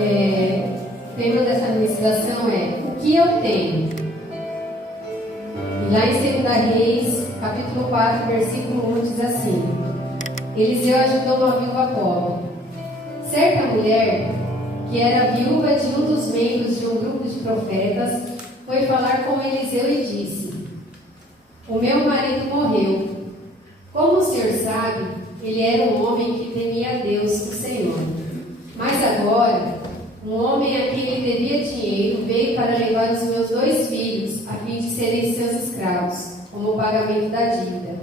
O tema dessa ministração é o que eu tenho. E lá em 2 Reis, capítulo 4, versículo 1, diz assim: Eliseu ajudou uma viúva pobre. Certa mulher, que era viúva de um dos membros de um grupo de profetas, foi falar com Eliseu e disse: O meu marido morreu. Como o senhor sabe, ele era um homem que temia a Deus, o Senhor. Mas agora, um homem a quem ele devia dinheiro veio para levar os meus 2 filhos, a fim de serem seus escravos, como pagamento da dívida.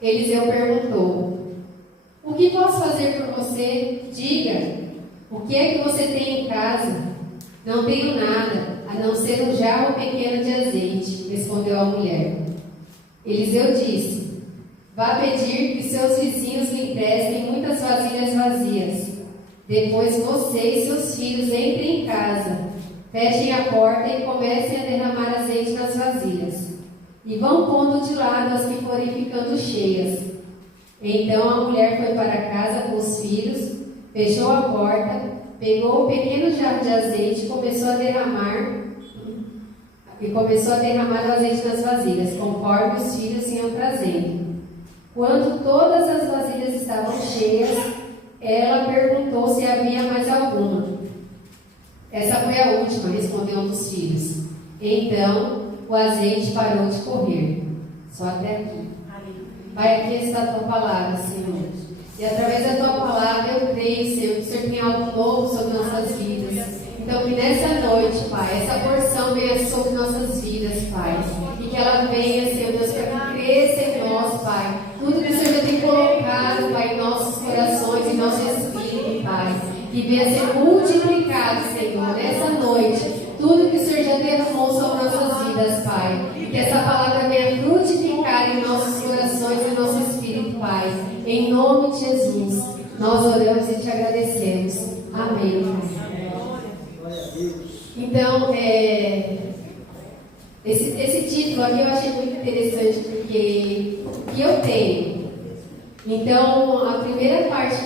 Eliseu perguntou: O que posso fazer por você? Diga, o que é que você tem em casa? Não tenho nada, a não ser um jarro pequeno de azeite, respondeu a mulher. Eliseu disse: Vá pedir que seus vizinhos lhe emprestem muitas vasilhas vazias. Depois você e seus filhos entrem em casa, fechem a porta e comecem a derramar azeite nas vasilhas. E vão pondo de lado as que forem ficando cheias. Então a mulher foi para casa com os filhos, fechou a porta, pegou o pequeno jarro de azeite e começou a derramar o azeite nas vasilhas, conforme os filhos iam trazendo. Quando todas as vasilhas estavam cheias, ela perguntou se havia mais alguma. Essa foi a última, respondeu um dos filhos. Então o azeite parou de correr. Só até aqui. Pai, aqui está a tua palavra, Senhor. E através da tua palavra eu creio, Senhor, que o Senhor tem algo novo sobre nossas vidas. Então que nessa noite, Pai, essa porção venha sobre nossas vidas, Pai. E que ela venha, Senhor Deus, para que cresça em nós, Pai. Tudo que o Senhor já tem colocado, Pai, em nossos corações, em nosso espírito, Pai. Que venha ser multiplicado, Senhor, nessa noite. Tudo que o Senhor já derramou sobre nossas vidas, Pai. E que essa palavra venha frutificar em nossos corações e em nosso espírito, Pai. Em nome de Jesus, nós oramos e te agradecemos. Amém, Pai. Então, esse título aqui eu achei muito interessante, porque o que eu tenho. Então, a primeira parte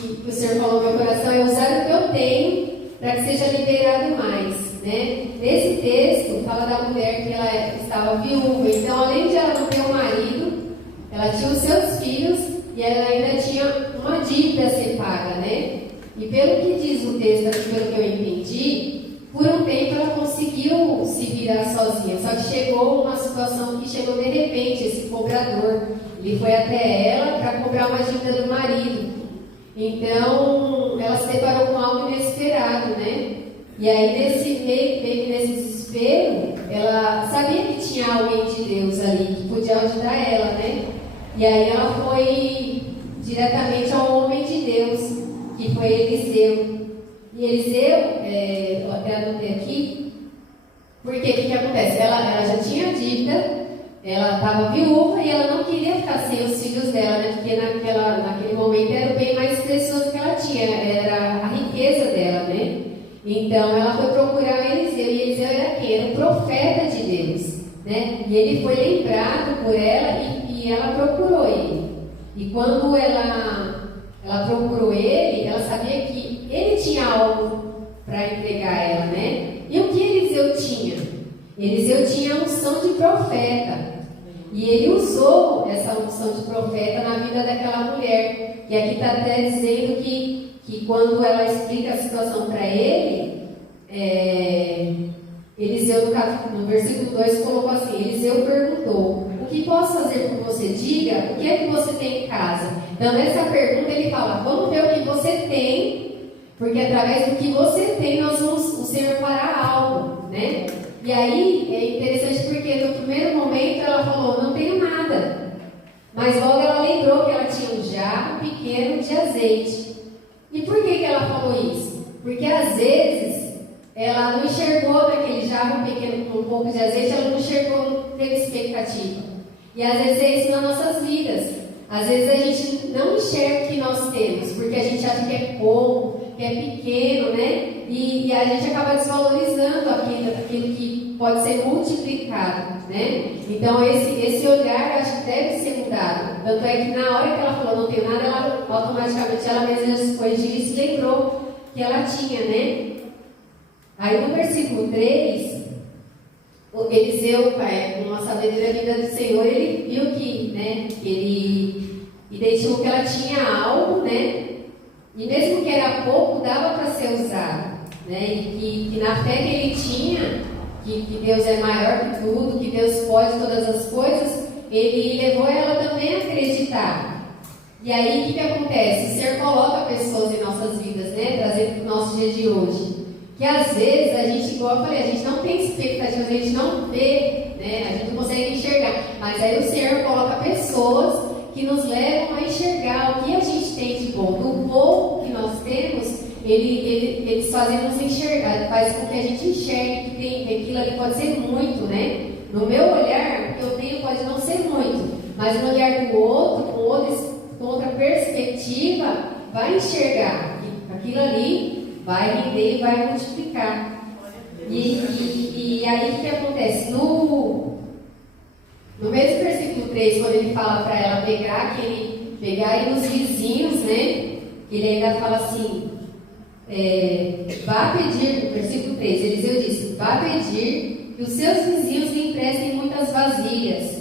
que o Senhor falou no meu coração é usar o que eu tenho para que seja liberado mais. Né? Nesse texto, fala da mulher que ela estava viúva. Então, além de ela não ter um marido, ela tinha os seus filhos e ela ainda tinha uma dívida a ser paga, né? E pelo que diz o texto aqui, pelo que eu entendi, por um tempo ela conseguiu se virar sozinha. Só que chegou uma situação que chegou de repente, esse cobrador. Ele foi até ela para cobrar uma dívida do marido. Então, ela se deparou com algo inesperado, né? E aí, nesse desespero, ela sabia que tinha alguém de Deus ali, que podia ajudar ela, né? E aí ela foi diretamente ao homem de Deus, que foi Eliseu. E Eliseu, eu até anotei aqui, porque o que acontece? Ela já tinha dívida, ela estava viúva e ela não queria ficar sem os filhos dela, né? Porque naquele momento era o bem mais precioso que ela tinha, era a riqueza dela, né? Então ela foi procurar Eliseu, e Eliseu era quem? Era o profeta de Deus, né? E ele foi lembrado por ela e ela procurou ele. E quando ela procurou ele, ela sabia que ele tinha algo para entregar a ela, né? E o que Eliseu tinha? Eliseu tinha a unção de profeta. E ele usou essa unção de profeta na vida daquela mulher. E aqui está até dizendo que quando ela explica a situação para ele, Eliseu, no versículo 2, colocou assim: Eliseu perguntou: O que posso fazer por você? Diga, o que é que você tem em casa? Então, nessa pergunta, ele fala: Vamos ver o que você tem, porque através do que você tem, o Senhor fará algo, né? E aí, é interessante porque no primeiro momento ela falou: Não tenho nada. Mas logo ela lembrou que ela tinha um jarro pequeno de azeite. E por que ela falou isso? Porque às vezes ela não enxergou naquele jarro pequeno com um pouco de azeite, ela não enxergou, não teve expectativa. E às vezes é isso nas nossas vidas. Às vezes a gente não enxerga o que nós temos, porque a gente acha que é pouco, que é pequeno, né? E a gente acaba desvalorizando aquilo que pode ser multiplicado, né? Então esse olhar eu acho que deve ser mudado. Tanto é que na hora que ela falou não tenho nada, ela automaticamente ela mesma corrigiu e se lembrou que ela tinha, né? Aí no versículo 3, Eliseu, com a sabedoria vinda do Senhor, ele viu que, né, ele identificou que ela tinha algo, né? E mesmo que era pouco, dava para ser usado, né? E que na fé que ele tinha, que Deus é maior que tudo, que Deus pode todas as coisas, ele levou ela também a acreditar. E aí, o que acontece? O Senhor coloca pessoas em nossas vidas, né? Trazendo para o nosso dia de hoje. Que às vezes a gente, igual eu falei, a gente não tem expectativa, a gente não vê, né? A gente não consegue enxergar. Mas aí o Senhor coloca pessoas que nos levam a enxergar o que a gente tem de bom. Do pouco que nós temos, eles fazem nos enxergar, faz com que a gente enxergue que aquilo ali pode ser muito, né? No meu olhar, o que eu tenho pode não ser muito, mas no olhar do outro, com outra perspectiva, vai enxergar que aquilo ali vai render e vai multiplicar. E aí o que acontece? No mesmo versículo 3, quando ele fala para ela pegar aí nos vizinhos, né? Ele ainda fala assim, vá pedir, no versículo 3, Eliseu disse, vá pedir que os seus vizinhos lhe emprestem muitas vasilhas.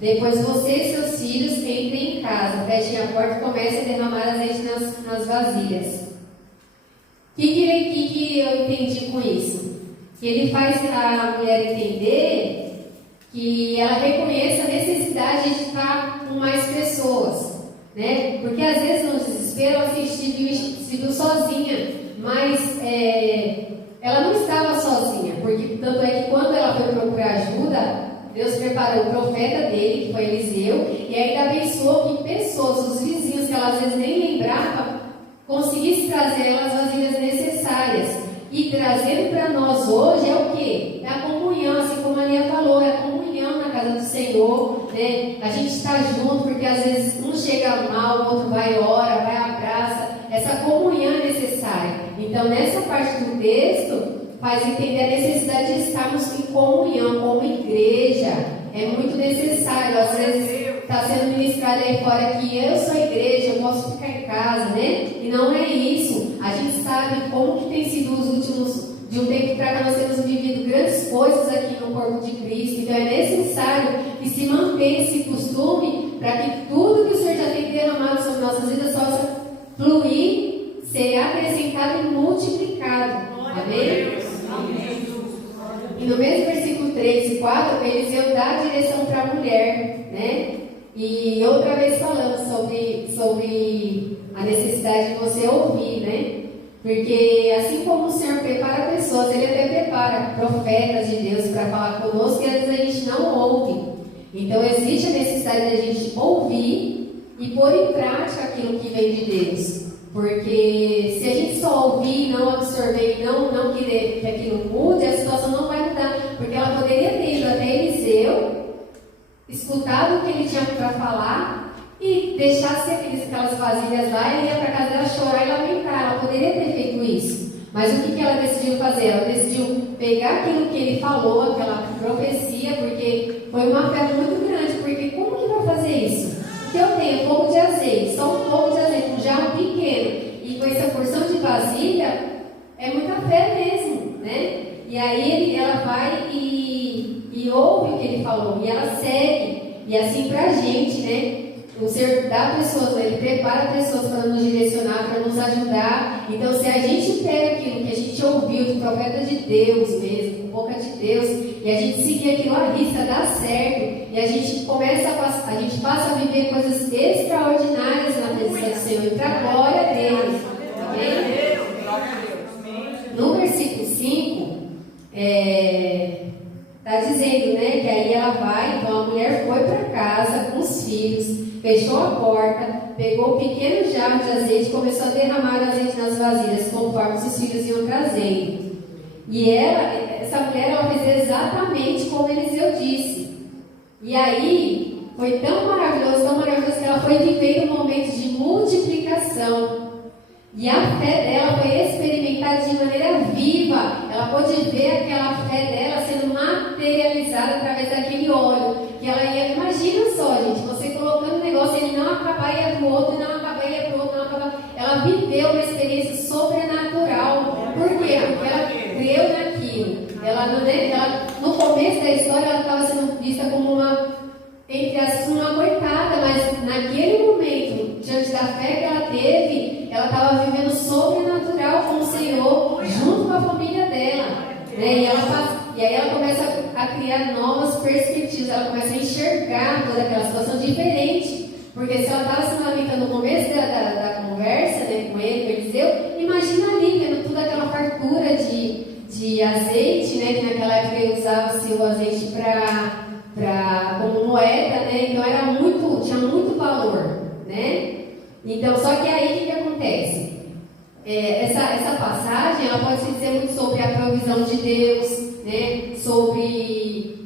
Depois você e seus filhos entrem em casa, fechem a porta e comecem a derramar azeite nas vasilhas. O que eu entendi com isso? Que ele faz a mulher entender que ela reconheça a necessidade de estar com mais pessoas, né? Porque às vezes no desespero ela se viu sozinha, mas ela não estava sozinha, porque tanto é que quando ela foi procurar ajuda, Deus preparou o profeta dele, que foi Eliseu, e ainda abençoou que pessoas, os vizinhos que ela às vezes nem lembrava, conseguisse trazer as vasilhas necessárias. E trazendo para nós hoje é o quê? É a comunhão, assim como a Lia falou, é a comunhão na casa do Senhor, né? A gente está junto, porque às vezes um chega mal, o outro vai ora, vai abraça. Essa comunhão é necessária. Então, nessa parte do texto, faz entender a necessidade de estarmos em comunhão, como igreja. É muito necessário. Às vezes está sendo ministrado aí fora que eu sou igreja, eu posso ficar em casa, né? E não é isso. A gente sabe como que tem sido os últimos, de um tempo para cá, nós temos vivido grandes coisas aqui no corpo de Cristo. Então é necessário que se mantenha esse costume para que tudo que o Senhor já tem derramado sobre nossas vidas possa fluir, ser acrescentado e multiplicado. Amém? E no mesmo versículo 3 e 4, Eliseu dá a direção para a mulher, né? E outra vez falando sobre a necessidade de você ouvir, né? Porque assim como o Senhor prepara pessoas, Ele até prepara profetas de Deus para falar conosco, e às vezes a gente não ouve. Então existe a necessidade de a gente ouvir e pôr em prática aquilo que vem de Deus. Porque se a gente só ouvir, não absorver e não querer que aquilo mude, a situação não vai mudar. Porque ela poderia ter ido até Eliseu, escutado o que ele tinha para falar e deixasse aquelas vasilhas lá e ia para casa dela chorar e lamentar. Ela poderia ter feito isso. Mas o que ela decidiu fazer? Ela decidiu pegar aquilo que ele falou, aquela profecia, porque foi uma fé muito grande. Porque como que vai fazer isso? O que eu tenho? Um pouco de azeite, só um pouco de azeite, um jarro pequeno. E com essa porção de vasilha, é muita fé mesmo, né? E aí ela vai e ouve o que ele falou, e ela segue. E assim pra gente, né? O Senhor dá pessoas, Ele prepara pessoas para nos direcionar, para nos ajudar. Então, se a gente pega aquilo que a gente ouviu do profeta de Deus mesmo, boca de Deus, e a gente seguir aquilo à risca, dá certo, e a gente passa a viver coisas extraordinárias na presença do Senhor, e para a glória dele. Amém? No versículo 5, está dizendo, né, que aí ela vai, então a mulher foi para casa com os filhos, fechou a porta, pegou o pequeno jarro de azeite e começou a derramar o azeite nas vasilhas, conforme os seus filhos iam trazendo. E essa mulher, ela fez exatamente como Eliseu disse. E aí, foi tão maravilhoso que ela foi vivendo um momento de multiplicação. E a fé dela foi experimentada de maneira viva. Ela pôde ver aquela fé dela sendo materializada através daquele óleo. Que ela ia, imagina só, gente, você colocando o negócio, ele não acabar, ia para o outro, não acabar, ia para o outro, não acabar. Ela viveu uma experiência sobrenatural no começo da história, ela estava sendo vista como entre aspas, uma coitada, mas naquele momento, diante da fé que ela teve, ela estava vivendo sobrenatural com o Senhor, junto com a família dela. Né? E aí ela começa a criar novas perspectivas, ela começa a enxergar toda aquela situação diferente. Porque se ela estava se lamentando no começo da conversa, né, com ele, com Eliseu, imagina ali, vendo toda aquela fartura de azeite, né, que naquela época usava-se o azeite como moeda, né, então tinha muito valor, né? Então, só que aí o que acontece? Essa passagem, ela pode se dizer muito sobre a provisão de Deus, né, sobre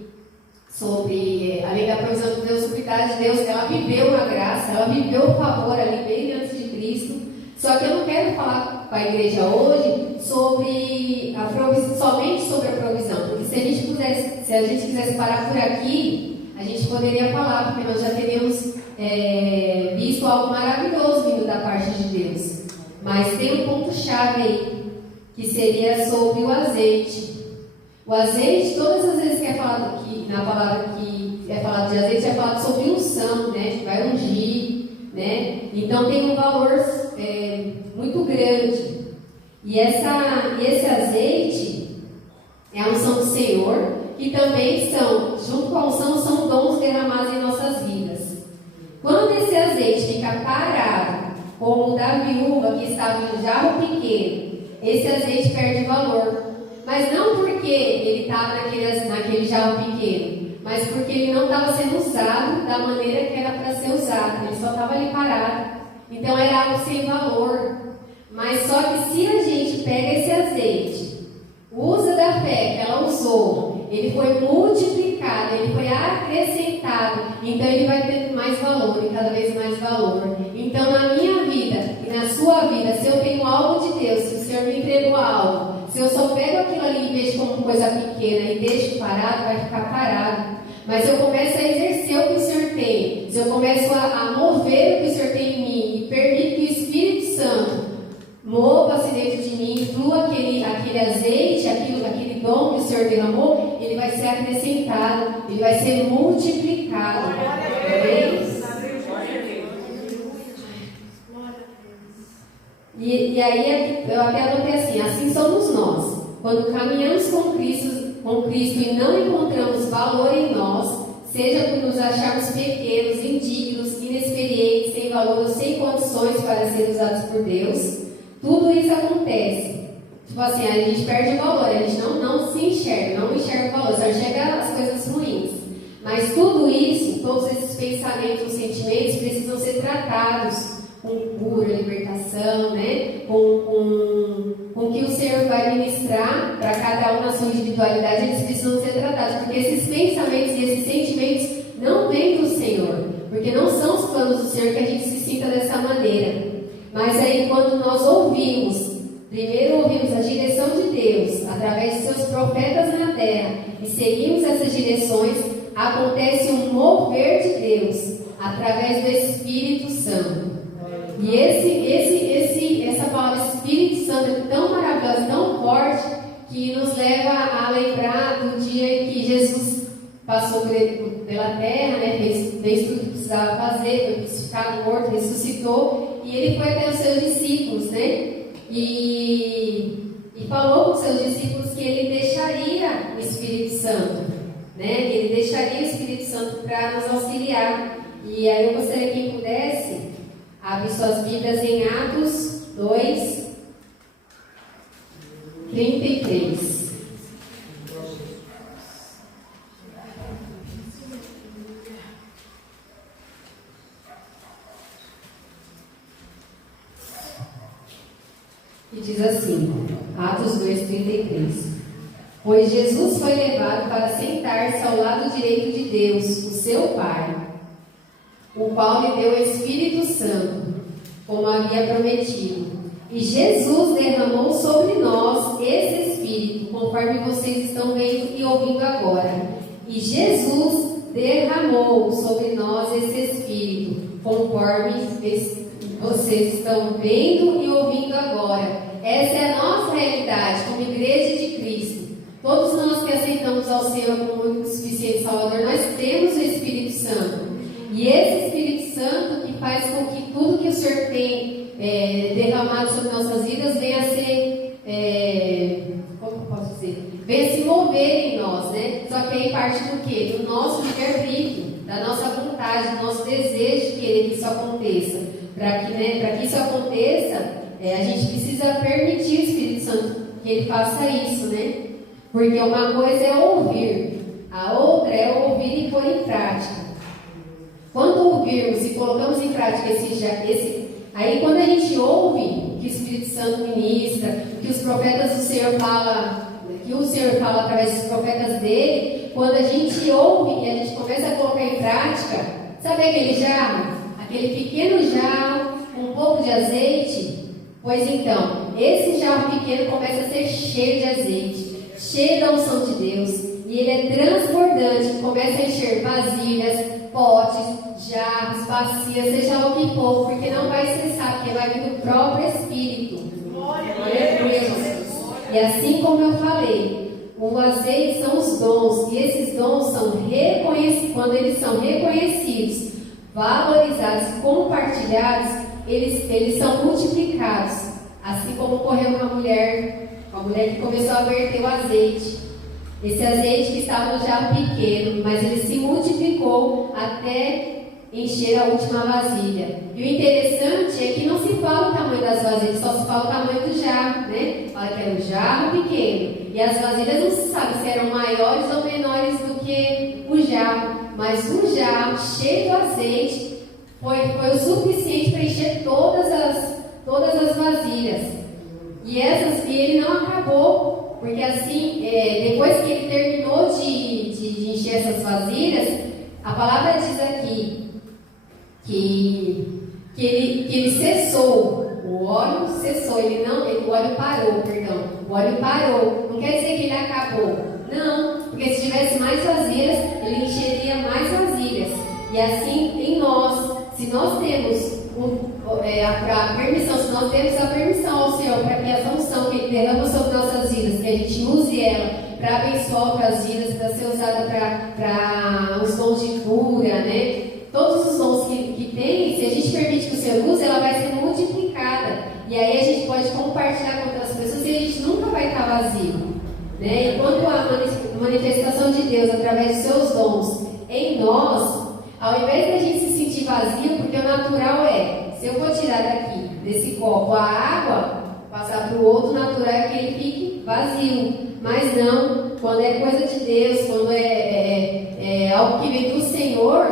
além da provisão de Deus, sobre a de Deus, ela viveu a graça, ela viveu o favor ali bem antes de Cristo. Só que eu não quero falar para a igreja hoje sobre a provisão, somente sobre a provisão, porque se a gente quisesse parar por aqui, a gente poderia falar, porque nós já teríamos visto algo maravilhoso vindo da parte de Deus. Mas tem um ponto-chave aí, que seria sobre o azeite. O azeite, todas as vezes que é falado aqui, na palavra que é falado de azeite, é falado sobre unção, né? Que vai ungir, né? Então tem um valor muito grande. E esse azeite é a unção do Senhor, que também junto com a unção, são dons derramados em nossas vidas. Quando esse azeite fica parado, como o da viúva que estava em um jarro pequeno, esse azeite perde valor. Mas não porque ele estava naquele jarro pequeno, mas porque ele não estava sendo usado da maneira que era para ser usado. Ele só estava ali parado. Então era algo sem valor. Mas só que se a gente pega esse azeite, usa da fé que ela usou, ele foi multiplicado, ele foi acrescentado, então ele vai ter mais valor e cada vez mais valor. Então na minha vida e na sua vida, se eu tenho algo de Deus, se o Senhor me entregou algo, se eu só pego aquilo ali e vejo como coisa pequena e deixo parado, vai ficar parado. Mas se eu começo a exercer o que o Senhor tem, se eu começo a mover o que o Senhor tem em mim e permito que o Espírito Santo mova-se dentro de mim, flua aquele azeite, aquele dom que o Senhor derramou, ele vai ser acrescentado, ele vai ser multiplicado. E aí eu até anotei assim somos nós, quando caminhamos com Cristo e não encontramos valor em nós, seja por nos acharmos pequenos, indignos, inexperientes, sem valor ou sem condições para ser usados por Deus, tudo isso acontece. Tipo assim, a gente perde o valor, a gente não se enxerga, não enxerga o valor, só enxerga as coisas ruins. Mas tudo isso, todos esses pensamentos, sentimentos precisam ser tratados com cura, libertação, né? Com que o Senhor vai ministrar para cada um na sua individualidade, eles precisam ser tratados, porque esses pensamentos e esses sentimentos não vêm do Senhor, porque não são os planos do Senhor que a gente se sinta dessa maneira. Mas aí quando nós primeiro ouvimos a direção de Deus, através de seus profetas na terra, e seguimos essas direções, acontece um mover de Deus, através do Espírito Santo. E essa palavra Espírito Santo é tão maravilhosa, tão forte, que nos leva a lembrar do dia que Jesus passou pela terra, né, fez tudo que precisava fazer, foi crucificado, morto, ressuscitou, e ele foi até os seus discípulos, né, e falou com os seus discípulos que ele deixaria o Espírito Santo, né, que ele deixaria o Espírito Santo para nos auxiliar. E aí eu gostaria que quem pudesse abrir suas Bíblias em Atos 2, 33. E diz assim, Atos 2, 33. Pois Jesus foi levado para sentar-se ao lado direito de Deus, o seu Pai, o qual lhe deu o Espírito Santo, como havia prometido. E Jesus derramou sobre nós esse Espírito, conforme vocês estão vendo e ouvindo agora. E Jesus derramou sobre nós esse Espírito, conforme vocês estão vendo e ouvindo agora. Essa é a nossa realidade como igreja de Cristo. Todos nós ao Senhor como único suficiente Salvador, nós temos o Espírito Santo. E esse Espírito Santo que faz com que tudo que o Senhor tem derramado sobre nossas vidas venha a ser, como eu posso dizer? Venha se mover em nós, né? Só que aí parte do quê? Do nosso livre-arbítrio, da nossa vontade, do nosso desejo de querer que isso aconteça. Para que isso aconteça, a gente precisa permitir o Espírito Santo que ele faça isso, né? Porque uma coisa é ouvir, a outra é ouvir e pôr em prática. Quando ouvirmos e colocamos em prática aí quando a gente ouve que o Espírito Santo ministra, que os profetas do Senhor que o Senhor fala através dos profetas dele, quando a gente ouve e a gente começa a colocar em prática, sabe aquele jarro? Aquele pequeno jarro com um pouco de azeite? Pois então, esse jarro pequeno começa a ser cheio de azeite, cheio da unção de Deus, e ele é transbordante, começa a encher vasilhas, potes, jarros, bacias, seja lá o que for, porque não vai cessar, porque vai vir do próprio Espírito. Glória a Deus. E assim como eu falei, o azeite são os dons, e esses dons são reconhecidos, quando eles são reconhecidos, valorizados e compartilhados, eles são multiplicados, assim como ocorreu com a mulher que começou a verter o azeite. Esse azeite que estava no jarro pequeno, mas ele se multiplicou até encher a última vasilha. E o interessante é que não se fala o tamanho das vasilhas, só se fala o tamanho do jarro, né? Fala que era um jarro pequeno. E as vasilhas não se sabe se eram maiores ou menores do que o jarro. Mas o jarro cheio do azeite foi o suficiente para encher todas as vasilhas. E ele não acabou, porque assim, depois que ele terminou de encher essas vasilhas, a palavra diz aqui que ele cessou, o óleo cessou, o óleo parou, perdão, o óleo parou, não quer dizer que ele acabou, não, porque se tivesse mais vasilhas, ele encheria mais vasilhas. E assim, em nós, se nós temos a permissão, se nós temos a permissão ao Senhor para que essa unção que Ele derrama sobre nossas vidas, que a gente use ela para abençoar outras vidas, para ser usada para os dons de cura, né? Todos os dons que tem, se a gente permite que o Senhor use, ela vai ser multiplicada. E aí a gente pode compartilhar com outras pessoas e a gente nunca vai estar vazio, né? Enquanto a manifestação de Deus através dos seus dons em nós, ao invés da gente se sentir vazio, porque o natural se eu vou tirar daqui, desse copo, a água, passar para o outro, o natural é que ele fique vazio. Mas não, quando é coisa de Deus, quando é algo que vem do Senhor,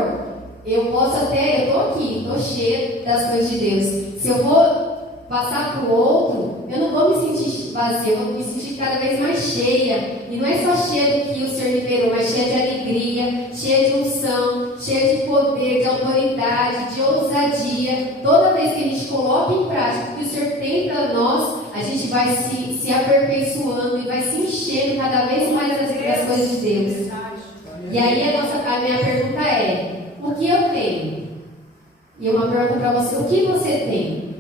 eu estou aqui, estou cheia das coisas de Deus. Se eu vou passar para o outro, eu não vou me sentir vazia, eu vou me sentir cada vez mais cheia. E não é só cheia do que o Senhor liberou, mas cheia de alegria, cheia de unção, cheia de poder, de autoridade, de ousadia. Toda vez que a gente coloca em prática o que o Senhor tem para nós, a gente vai se aperfeiçoando e vai se enchendo cada vez mais das coisas de Deus. E aí a minha pergunta é: o que eu tenho? E uma pergunta para você: o que você tem?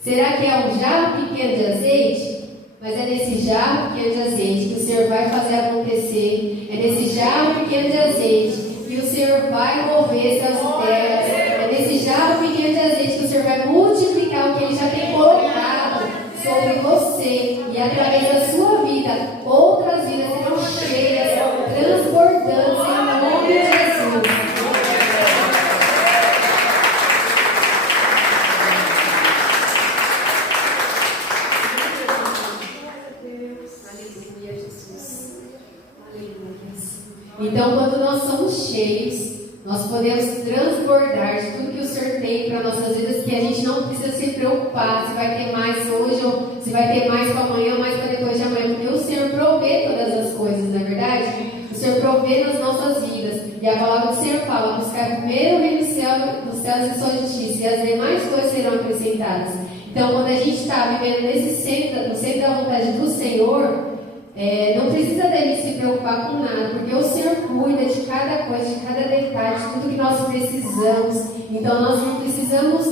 Será que é um jarro pequeno de azeite? Mas é nesse jarro pequeno de azeite que o Senhor vai fazer acontecer. É nesse jarro pequeno de azeite que o Senhor vai mover céus e terras. É nesse jarro pequeno de azeite que o Senhor vai multiplicar o que Ele já tem colocado sobre você. E através da sua vida, outras vidas serão cheias, transbordantes em nome de Jesus. Então, quando nós somos cheios, nós podemos transbordar de tudo que o Senhor tem para nossas vidas, que a gente não precisa se preocupar se vai ter mais hoje ou se vai ter mais para amanhã ou mais para depois de amanhã, porque o Senhor provê todas as coisas, não é verdade? O Senhor provê nas nossas vidas. E a palavra do Senhor fala: buscar primeiro o reino dos céus e sua justiça, e as demais coisas serão acrescentadas. Então, quando a gente está vivendo nesse centro, no centro da vontade do Senhor, não precisa dele se preocupar com nada, porque o Senhor cuida de cada coisa, de cada detalhe, de tudo que nós precisamos. Então nós não precisamos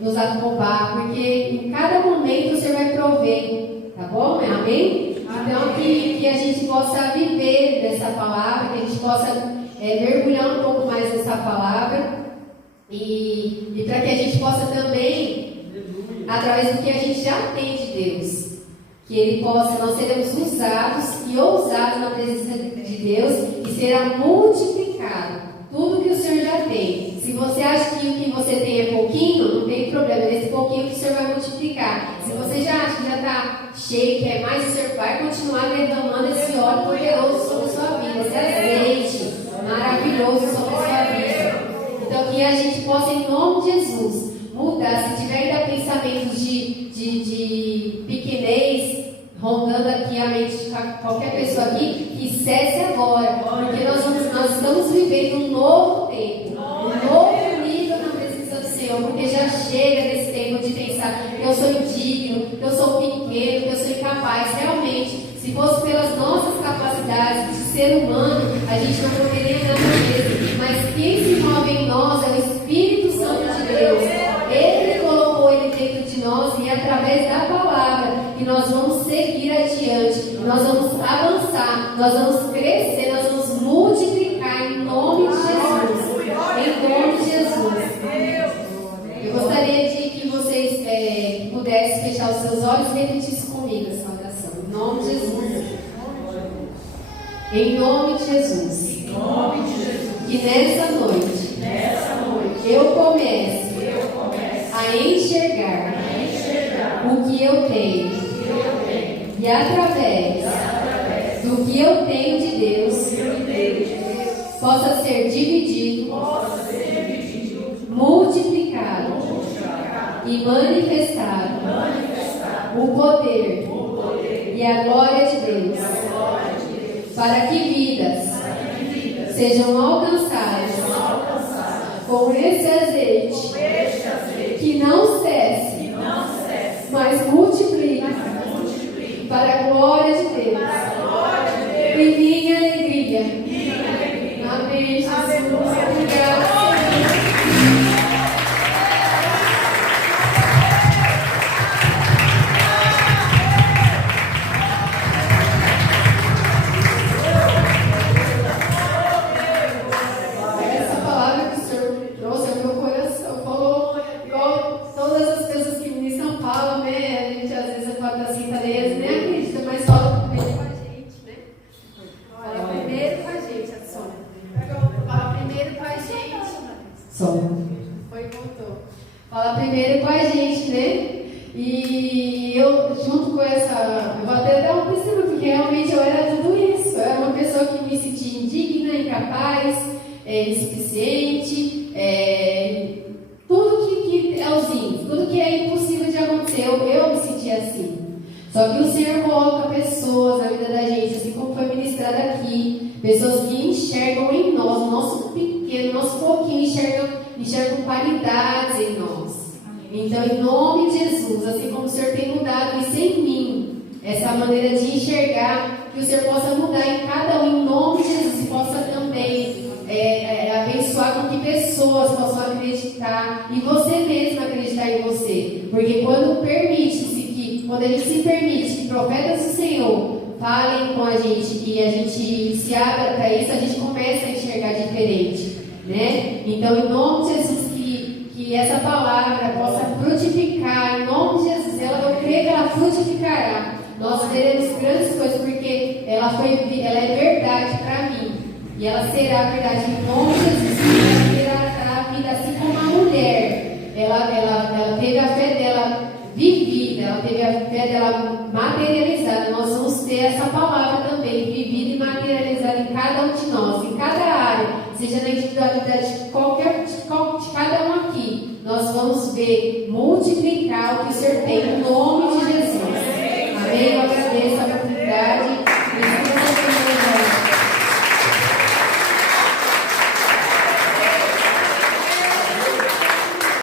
nos afobar, porque em cada momento o Senhor vai prover, tá bom? Amém? Então que que a gente possa viver dessa palavra, que a gente possa mergulhar um pouco mais nessa palavra e para que a gente possa também, através do que a gente já tem de Deus, que Ele possa, nós seremos usados e ousados na presença de Deus e será multiplicado tudo que o Senhor já tem. Se você acha que o que você tem é pouquinho, não tem problema, nesse pouquinho que o Senhor vai multiplicar. Se você já acha que já está cheio, que é mais, o Senhor vai continuar derramando esse óleo poderoso sobre a sua vida, esse azeite maravilhoso sobre a sua vida. Então, que a gente possa, em nome de Jesus, mudar. Se tiver ainda pensamentos de pequenez rondando aqui a mente de qualquer pessoa aqui, que cesse agora, porque nós estamos vivendo um novo tempo, um novo nível na presença do Senhor, porque já chega desse tempo de pensar que eu sou indigno, que eu sou pequeno, que eu sou incapaz. Realmente, se fosse pelas nossas capacidades de ser humano, a gente não poderia nada mesmo, mas quem se move em nós é o Espírito Santo de Deus. Ele colocou ele dentro de nós e é através da palavra que nós vamos seguir adiante, nós vamos avançar, nós vamos crescer, nós vamos multiplicar em nome de Jesus. Em nome de Jesus. Eu gostaria de que vocês pudessem fechar os seus olhos e repetissem comigo essa oração. Em nome de Jesus. Em nome de Jesus. Que nessa noite eu comece a enxergar o que eu tenho e através do que eu tenho de Deus possa ser dividido, multiplicado e manifestado o poder e a glória de Deus, para que vidas sejam alcançadas com esse azeite que não cesse, mas multiplique para a glória de Deus e minha alegria. Amém, Jesus. Obrigada, Senhor. Essa palavra que o Senhor trouxe ao meu coração falou igual todas as pessoas que ministram falam, né? A gente às vezes fala assim, tá nem acredita, mas fala primeiro com a gente, né? Fala primeiro com a gente, a Sônia. Fala primeiro com a gente. Sônia. Foi e voltou. Fala primeiro com a gente, né? E eu, junto com essa, eu vou até dar uma piscina, porque realmente eu era tudo isso. Eu era uma pessoa que me sentia indigna, incapaz, insuficiente, tudo que é os índios, tudo que é impossível de acontecer, eu me sentia assim. Só que o Senhor coloca pessoas na vida da gente, assim como foi ministrado aqui, pessoas que enxergam em nós, o nosso pequeno, nosso pouquinho, enxergam qualidades em nós. Então, em nome de Jesus, assim como o Senhor tem mudado isso em mim, essa maneira de enxergar, que o Senhor possa mudar em cada um, em nome de Jesus, e possa também abençoar com que pessoas possam acreditar, e você mesmo acreditar em você. Porque quando a gente se permite que profetas do Senhor falem com a gente, que a gente se abra para isso, a gente começa a enxergar diferente, né? Então, em nome de Jesus, que essa palavra possa frutificar, em nome de Jesus, eu creio que ela frutificará. Nós teremos grandes coisas, porque ela é verdade para mim, e ela será verdade em nome de Jesus. Ela terá a vida, assim como a mulher, ela teve a fé dela vivida, ela teve a fé dela materializada. Nós vamos ter essa palavra também, vivida e materializada em cada um de nós, em cada área, seja na individualidade de cada um aqui. Nós vamos ver multiplicar o que o Senhor tem no nome